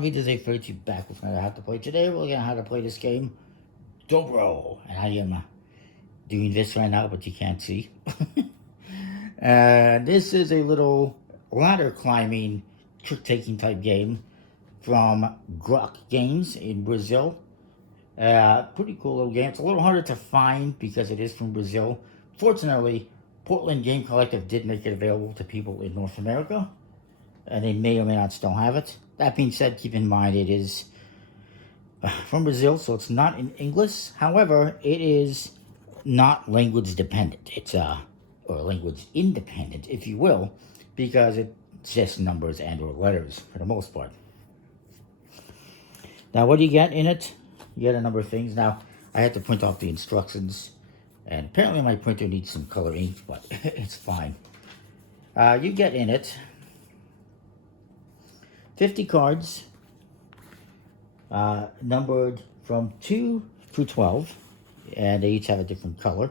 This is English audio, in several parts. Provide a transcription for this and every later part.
Readers a fair to back with another how to play. Today we're gonna how to play this game, Dobro, and I am doing this right now, but you can't see. This is a little ladder climbing, trick taking type game from Geek Games in Brazil. Pretty cool little game. It's a little harder to find because it is from Brazil. Fortunately, Portland Game Collective did make it available to people in North America, and they may or may not still have it. That being said, keep in mind it is from Brazil, so it's not in English. However, it is not language dependent. It's or language independent, if you will, because it's just numbers and or letters for the most part. Now, what do you get in it? You get a number of things. Now, I had to print off the instructions, and apparently my printer needs some color ink, but it's fine. You get in it 50 cards, numbered from 2 through 12, and they each have a different color.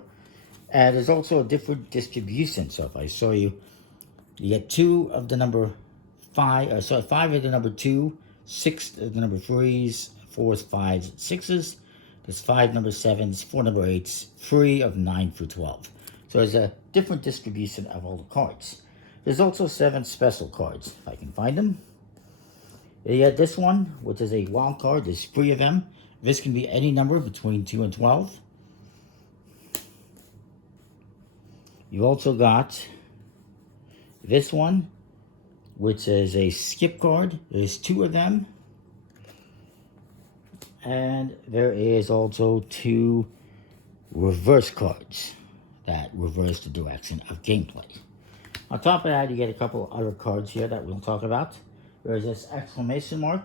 And there's also a different distribution. So if I show you, you get 2 of the number 5, 5 of the number 2, 6 of the number 3s, 4s, 5s, 6s. There's 5 number 7s, 4 number 8s, 3 of 9 through 12. So there's a different distribution of all the cards. There's also 7 special cards, if I can find them. You get this one, which is a wild card. There's 3 of them. This can be any number between 2 and 12. You also got this one, which is a skip card. There's 2 of them. And there is also 2 reverse cards that reverse the direction of gameplay. On top of that, you get a couple other cards here that we'll talk about. There's this exclamation mark.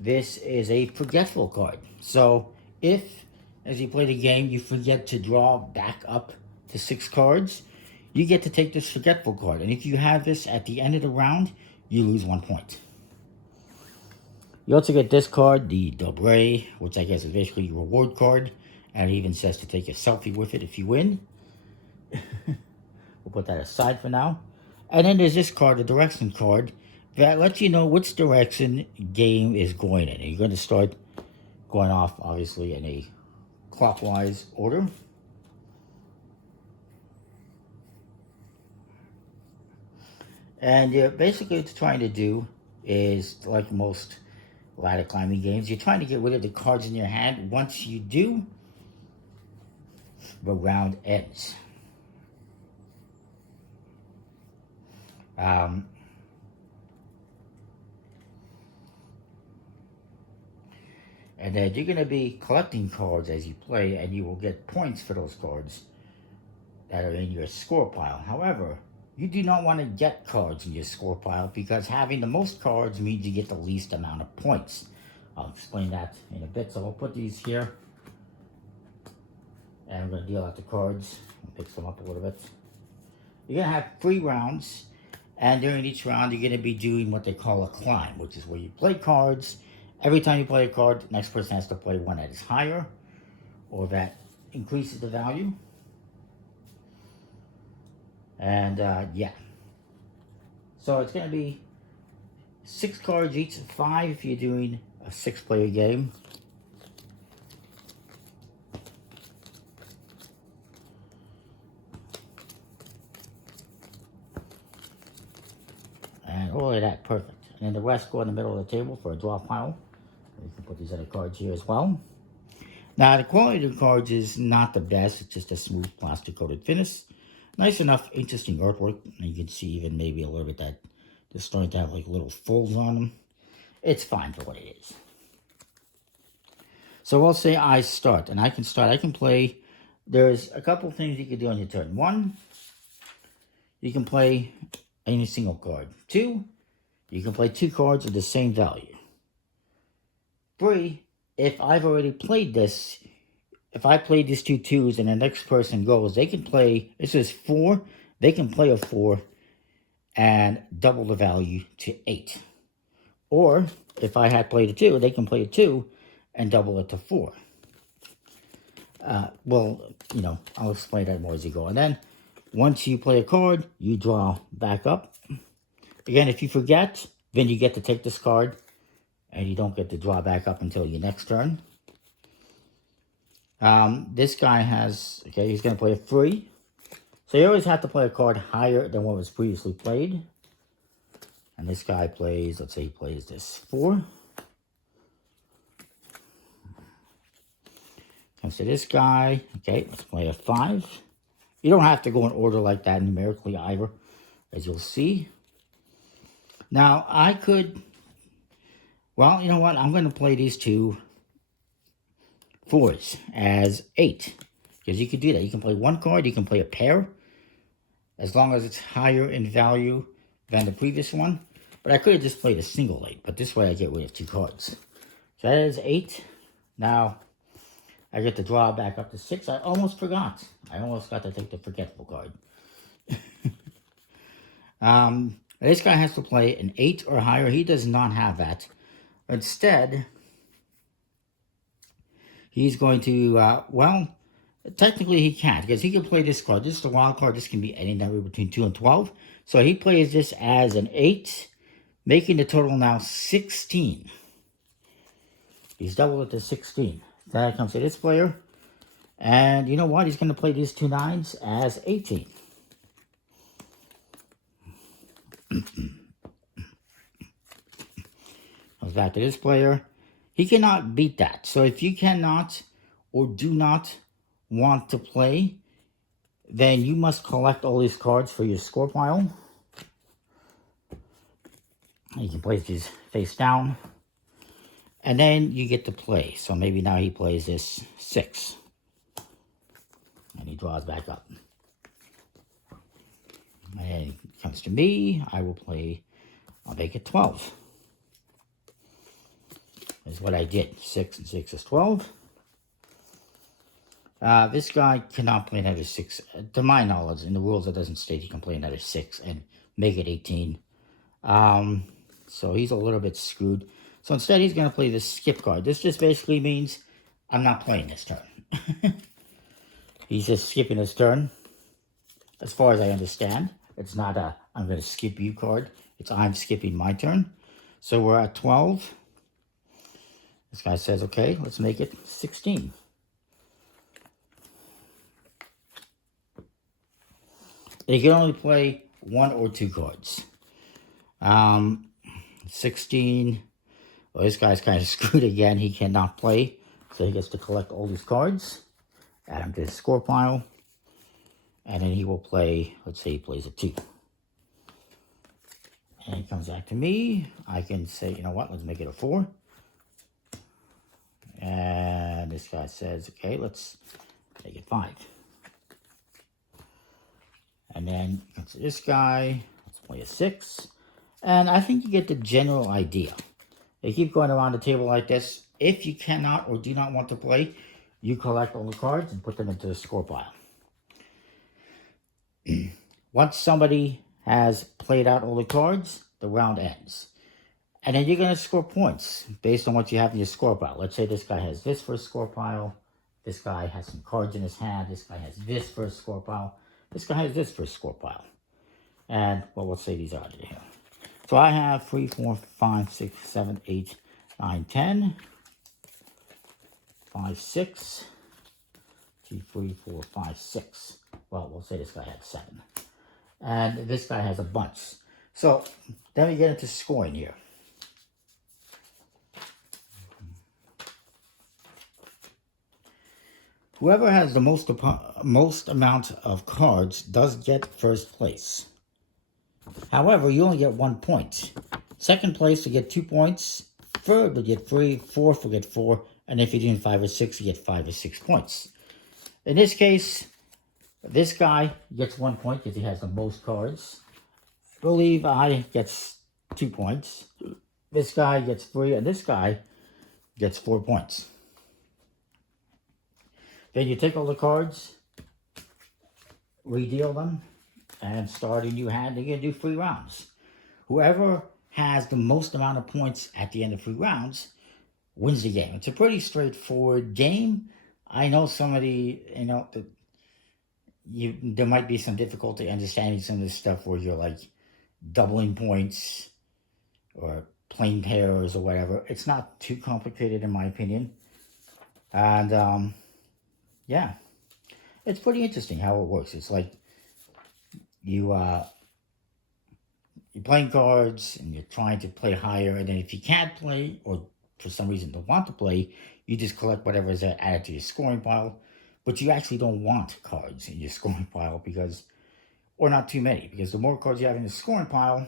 This is a forgetful card. So if, as you play the game, you forget to draw back up to 6 cards, you get to take this forgetful card. And if you have this at the end of the round, you lose 1 point. You also get this card, the Dobro, which I guess is basically your reward card. And it even says to take a selfie with it if you win. We'll put that aside for now. And then there's this card, the direction card, that lets you know which direction game is going in. And you're going to start going off, obviously, in a clockwise order. And basically what it's trying to do is, like most ladder climbing games, you're trying to get rid of the cards in your hand. Once you do, the round ends. And then you're going to be collecting cards as you play, and you will get points for those cards that are in your score pile. However, you do not want to get cards in your score pile because having the most cards means you get the least amount of points. I'll explain that in a bit. So I'll put these here, and I'm going to deal out the cards. I'll pick them up a little bit. You're going to have 3 rounds, and during each round, you're going to be doing what they call a climb, which is where you play cards. Every time you play a card, the next person has to play one that is higher or that increases the value. And yeah. So it's going to be 6 cards each, 5 if you're doing a 6-player game. And all of that, perfect. And then the rest go in the middle of the table for a draw pile. You can put these other cards here as well. Now, the quality of the cards is not the best. It's just a smooth plastic-coated finish. Nice enough, interesting artwork. And you can see even maybe a little bit that they're starting to have like little folds on them. It's fine for what it is. So I'll say I start. And I can start. I can play. There's a couple things you can do on your turn. 1, you can play any single card. 2, you can play 2 cards of the same value. 3, if I've already played this, if I played these 2 2s and the next person goes, they can play, this is 4, they can play a 4 and double the value to 8. Or, if I had played a 2, they can play a 2 and double it to 4. Well, you know, I'll explain that more as you go. And then, once you play a card, you draw back up. Again, if you forget, then you get to take this card and you don't get to draw back up until your next turn. This guy has, okay, he's going to play a 3. So you always have to play a card higher than what was previously played. And this guy plays, let's say he plays this 4. Comes to this guy, okay, let's play a 5. You don't have to go in order like that numerically either, as you'll see. Now, I could, well, you know what, I'm going to play these two 4s as 8. Because you can do that. You can play one card, you can play a pair, as long as it's higher in value than the previous one. But I could have just played a single 8, but this way I get rid of 2 cards. So that is 8. Now, I get to draw back up to 6. I almost forgot. I almost got to take the forgetful card. This guy has to play an 8 or higher. He does not have that. Instead, he's going to, well, technically he can't, because he can play this card. This is the wild card. This can be any number between 2 and 12. So he plays this as an 8, making the total now 16. He's doubled it to 16. That comes to this player. And you know what? He's going to play these 2 9s as 18. Comes back to this player. He cannot beat that. So if you cannot or do not want to play, then you must collect all these cards for your score pile. You can place these face down. And then you get to play. So maybe now he plays this 6. And he draws back up. And it comes to me. I will play, I'll make it 12. Is what I did. 6 and 6 is 12. This guy cannot play another 6. To my knowledge, in the rules, it doesn't state he can play another 6 and make it 18. So he's a little bit screwed. So instead, he's going to play this skip card. This just basically means I'm not playing this turn. He's just skipping his turn. As far as I understand, it's not a I'm going to skip you card. It's I'm skipping my turn. So we're at 12. This guy says, okay, let's make it 16. You can only play 1 or 2 cards. 16. Well, this guy's kind of screwed again. He cannot play. So he gets to collect all these cards. Add them to his score pile. And then he will play, let's say he plays a 2. And he comes back to me. I can say, you know what, let's make it a 4. And this guy says, okay, let's make it 5. And then this guy, let's play a 6. And I think you get the general idea. They keep going around the table like this. If you cannot or do not want to play, you collect all the cards and put them into the score pile. Once somebody has played out all the cards, the round ends. And then you're going to score points based on what you have in your score pile. Let's say this guy has this for a score pile. This guy has some cards in his hand. This guy has this for a score pile. This guy has this for a score pile. And, well, let's say these are here. So I have 3, 4, 5, 6, 7, 8, 9, 10. 5, 6. 2, 3, 4, 5, 6. Well, we'll say this guy had 7. And this guy has a bunch. So then we get into scoring here. Whoever has the most amount of cards does get first place. However, you only get 1 point. Second place, you get 2 points. Third, you get 3. Fourth, you get 4. And if you're doing 5 or 6, you get 5 or 6 points. In this case, this guy gets 1 point because he has the most cards. I believe I gets 2 points. This guy gets 3, and this guy gets 4 points. Then you take all the cards, redeal them, and start a new hand. You're going to do 3 rounds. Whoever has the most amount of points at the end of 3 rounds wins the game. It's a pretty straightforward game. I know somebody, you know, there might be some difficulty understanding some of this stuff where you're like doubling points or plain pairs or whatever. It's not too complicated in my opinion. And yeah, it's pretty interesting how it works. It's like you're playing cards and you're trying to play higher, and then if you can't play or for some reason don't want to play, you just collect whatever is added to your scoring pile. But you actually don't want cards in your scoring pile because, or not too many, because the more cards you have in the scoring pile,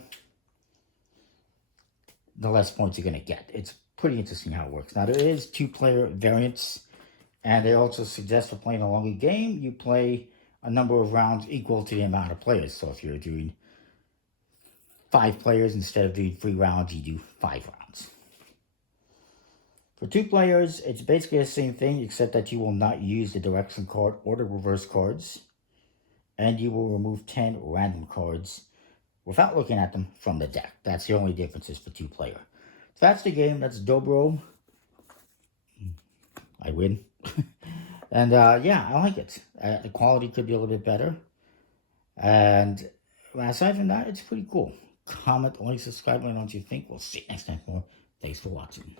the less points you're going to get. It's pretty interesting how it works. Now, there is 2-player variants, and they also suggest for playing a longer game, you play a number of rounds equal to the amount of players. So if you're doing 5 players, instead of doing 3 rounds, you do 5 rounds. For 2 players, it's basically the same thing, except that you will not use the direction card or the reverse cards, and you will remove 10 random cards without looking at them from the deck. That's the only differences for 2-player. So that's the game. That's Dobro. I win. And yeah, I like it. The quality could be a little bit better. And aside from that, it's pretty cool. Comment, like, subscribe, and what you think. We'll see you next time more. Thanks for watching.